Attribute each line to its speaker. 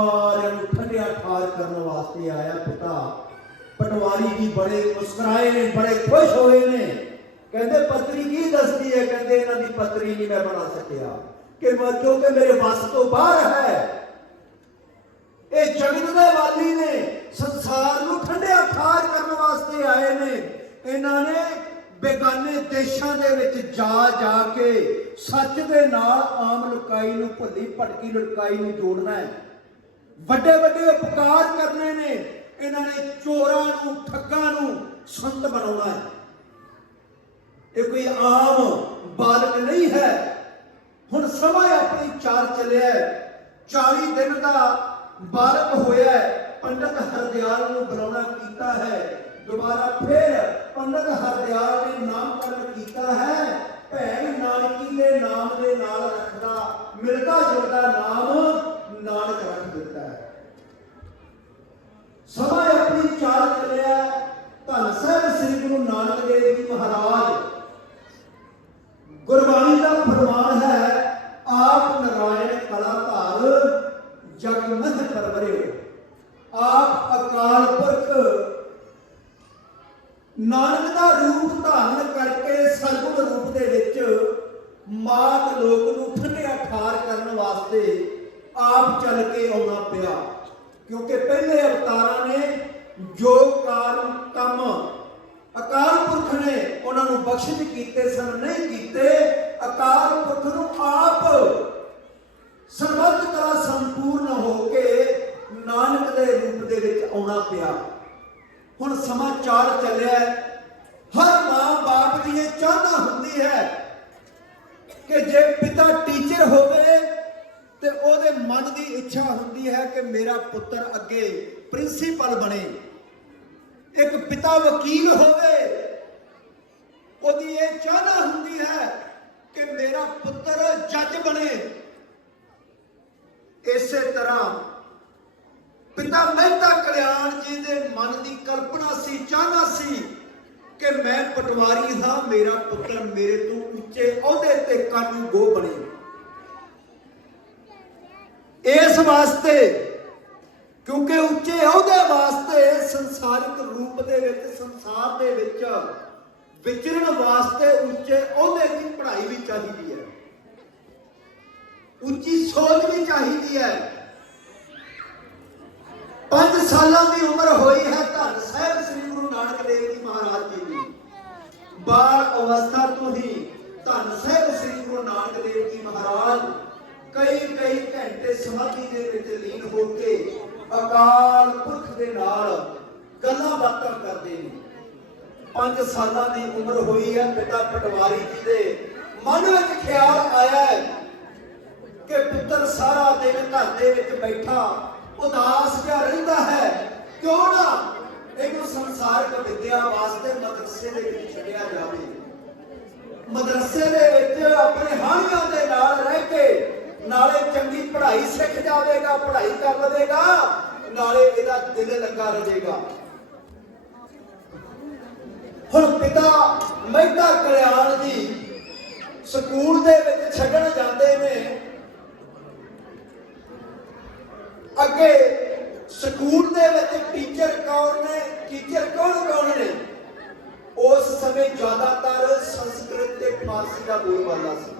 Speaker 1: ਸਾਰਿਆਂ ਨੂੰ ਠੰਡਿਆ ਠਾਰ ਕਰਨ ਵਾਸਤੇ ਆਇਆ ਪਿਤਾ। ਪਟਵਾਰੀ ਜੀ ਬੜੇ ਮੁਸਕਰਾਏ ਨੇ, ਬੜੇ ਖੁਸ਼ ਹੋਏ ਨੇ। ਕਹਿੰਦੇ, ਪਤਰੀ ਕੀ ਦੱਸਦੀ ਹੈ? ਕਹਿੰਦੇ, ਇਹਨਾਂ ਦੀ ਪਤਰੀ ਨਹੀਂ ਮੈਂ ਬਣਾ ਸਕਿਆ। ਕਿ ਮੈਂ ਕਿਉਂਕਿ ਮੇਰੇ ਵੱਸ ਤੋਂ ਬਾਹਰ ਹੈ। ਇਹ ਜਗਤ ਦੇ ਵਾਲੀ ਨੇ ਸੰਸਾਰ ਨੂੰ ਠੰਡਿਆ ਠਾਰ ਕਰਨ ਵਾਸਤੇ ਆਏ ਨੇ। ਇਹਨਾਂ ਨੇ ਬੇਗਾਨੇ ਦੇਸ਼ਾਂ ਦੇ ਵਿੱਚ ਜਾ ਜਾ ਕੇ ਸੱਚ ਦੇ ਨਾਲ ਆਮ ਲੁਕਾਈ ਨੂੰ ਭੱਲੀ ਭਟਕੀ ਲੁਕਾਈ ਨੂੰ ਜੋੜਨਾ ਹੈ। ਵੱਡੇ ਵੱਡੇ ਉਪਕਾਰ ਕਰਨੇ ਨੇ, ਇਹਨਾਂ ਨੇ ਚੋਰਾਂ ਨੂੰ, ਠੱਗਾਂ ਨੂੰ ਸੰਤ ਬਣਾਉਣਾ ਹੈ ਇਹ ਕੋਈ ਆਮ ਬਾਲਕ ਨਹੀਂ ਹੈ ਹੁਣ ਸਮਾਂ ਆਪਣੀ ਚਾਲ ਚੱਲਿਆ ਹੈ। 40 ਦਿਨ ਦਾ ਬਾਲਕ ਹੋਇਆ ਹੈ। ਪੰਡਤ ਹਰਦਿਆਲ ਨੂੰ ਬੁਲਾਉਣਾ ਕੀਤਾ ਹੈ ਦੁਬਾਰਾ ਫਿਰ ਪੰਡਤ ਹਰਦਿਆਲ ਨੇ ਨਾਮਕਰਨ ਕੀਤਾ ਹੈ ਭੈਣ ਨਾਨਕੀ ਦੇ ਨਾਮ ਦੇ ਨਾਲ ਰੱਖਦਾ ਮਿਲਦਾ ਜੁਲਦਾ ਨਾਮ ਮਹਾਰਾਜ। ਗੁਰਬਾਣੀ ਦਾ ਫਰਮਾਨ ਹੈ, ਆਪ ਨਰਾਇਣ ਕਲਾ ਧਾਰ ਜਗ ਪਰਵਰਿਓ। ਆਪ ਅਕਾਲ ਪੁਰਖ। ਨਾਨਕ ਦਾ ਰੂਪ ਧਾਰਨ ਕਰਕੇ ਸਰਗੁਣ ਰੂਪ ਦੇ ਵਿੱਚ ਮਾਤ ਲੋਕ ਨੂੰ ਠੰਡਿਆ ਠਾਰ ਕਰਨ ਵਾਸਤੇ ਆਪ ਚੱਲ ਕੇ ਆਉਣਾ ਪਿਆ। ਕਿਉਂਕਿ ਪਹਿਲੇ ਅਵਤਾਰਾਂ ਨੇ ਜੋ ਕਾਰਨ ਕੰਮ ਅਕਾਲ ਪੁਰਖ ਨੇ ਉਹਨਾਂ ਨੂੰ ਬਖਸ਼ਿਸ਼ ਕੀਤੇ ਸਨ, ਨਹੀਂ ਕੀਤੇ, ਅਕਾਲ ਪੁਰਖ ਨੂੰ ਆਪ ਸਰਬੱਤ ਕਲਾ ਸੰਪੂਰਨ ਹੋ ਕੇ ਨਾਨਕ ਦੇ ਰੂਪ ਦੇ ਵਿੱਚ ਆਉਣਾ ਪਿਆ। ਹੁਣ ਸਮਾਂ ਚੱਲਿਆ ਹਰ ਮਾਂ ਬਾਪ ਦੀ ਇਹ ਚਾਹਨਾ ਹੁੰਦੀ ਹੈ ਕਿ ਜੇ ਪਿਤਾ ਟੀਚਰ ਹੋਵੇ ਤੇ ਉਹਦੇ ਮਨ ਦੀ ਇੱਛਾ ਹੁੰਦੀ ਹੈ ਕਿ ਮੇਰਾ ਪੁੱਤਰ ਅੱਗੇ ਪ੍ਰਿੰਸੀਪਲ ਬਣੇ। ਇੱਕ ਪਿਤਾ ਵਕੀਲ ਹੋਵੇ ਉਹਦੀ ਇਹ ਚਾਹਨਾ ਹੁੰਦੀ ਹੈ ਕਿ ਮੇਰਾ ਪੁੱਤਰ ਜੱਜ ਬਣੇ। ਇਸੇ ਤਰ੍ਹਾਂ ਪਿਤਾ ਮਹਿਤਾ ਕਲਿਆਣ ਜੀ ਦੇ ਮਨ ਦੀ ਕਲਪਨਾ ਸੀ, ਚਾਹਨਾ ਸੀ ਕਿ ਮੈਂ ਪਟਵਾਰੀ ਹਾਂ, ਮੇਰਾ ਪੁੱਤਰ ਮੇਰੇ ਤੋਂ ਉੱਚੇ ਅਹੁਦੇ ਤੇ ਕਾਨੂੰ ਗੋ ਬਣੇ। ਇਸ ਵਾਸਤੇ, ਕਿਉਂਕਿ ਉੱਚੇ ਅਹੁਦੇ ਵਾਸਤੇ ਸੰਸਾਰਿਕ ਰੂਪ ਦੇ ਵਿੱਚ, ਸੰਸਾਰ ਦੇ ਵਿੱਚ ਵਿਚਰਨ ਵਾਸਤੇ ਉੱਚੇ ਅਹੁਦੇ ਦੀ ਪੜ੍ਹਾਈ ਵੀ ਚਾਹੀਦੀ ਹੈ। ਉੱਚੀ ਸੋਚ ਵੀ ਚਾਹੀਦੀ ਹੈ। 5 ਸਾਲਾਂ ਦੀ ਉਮਰ ਹੋਈ ਹੈ ਧੰਨ ਸਾਹਿਬ ਸ੍ਰੀ ਗੁਰੂ ਨਾਨਕ ਦੇਵ ਜੀ ਮਹਾਰਾਜ ਜੀ ਦੀ। ਬਾਲ ਅਵਸਥਾ ਤੋਂ ਹੀ ਧੰਨ ਸਾਹਿਬ ਸ੍ਰੀ ਗੁਰੂ ਨਾਨਕ ਦੇਵ ਜੀ ਮਹਾਰਾਜ ਕਈ ਕਈ ਘੰਟੇ ਸਮਾਧੀ ਦੇ ਵਿੱਚ ਲੀਨ ਹੋ ਕੇ ਅਕਾਲ ਪੁਰਖ ਦੇ ਨਾਲ ਗੱਲਾਂ ਬਾਤਾਂ 5 ਸਾਲਾਂ ਦੀ ਉਮਰ ਹੋਈ ਹੈ ਪਿਤਾ ਪਟਵਾਰੀ ਜੀ ਦੇ। ਮਨ ਵਿੱਚ ਖਿਆਲ ਆਇਆ ਕਿ ਪੁੱਤਰ ਸਾਰਾ ਦਿਨ ਘਰ ਦੇ ਵਿੱਚ ਬੈਠਾ, ਉਦਾਸ ਜਿਹਾ ਰਹਿੰਦਾ ਹੈ। ਕਿਉਂ ਨਾ ਇਹਨੂੰ ਸੰਸਾਰਕ ਵਿਦਿਆ ਵਾਸਤੇ ਮਦਰਸੇ ਦੇ ਵਿੱਚ ਛੱਡਿਆ ਜਾਵੇ। ਮਦਰਸੇ ਦੇ ਵਿੱਚ ਆਪਣੇ ਹਾਣੀਆਂ ਦੇ ਨਾਲ ਰਹਿ ਕੇ ਨਾਲੇ ਚੰਗੀ ਪੜ੍ਹਾਈ ਸਿੱਖ ਜਾਵੇਗਾ, ਪੜ੍ਹਾਈ ਕਰ ਲਵੇਗਾ, ਨਾਲੇ ਇਹਦਾ ਦਿਲ ਲੱਗਾ ਰਹੇਗਾ। ਹੁਣ ਪਿਤਾ ਮਹਿਤਾ ਕਲਿਆਣ ਜੀ ਸਕੂਲ ਦੇ ਵਿੱਚ ਛੱਡਣ ਜਾਂਦੇ ਨੇ। ਅੱਗੇ ਸਕੂਲ ਦੇ ਵਿੱਚ ਟੀਚਰ ਕੌਣ ਨੇ? ਟੀਚਰ ਕੌਣ ਕੌਣ ਨੇ? ਉਸ ਸਮੇਂ ਜ਼ਿਆਦਾਤਰ ਸੰਸਕ੍ਰਿਤ ਤੇ ਫਾਰਸੀ ਦਾ ਬੋਲਬਾਲਾ ਸੀ।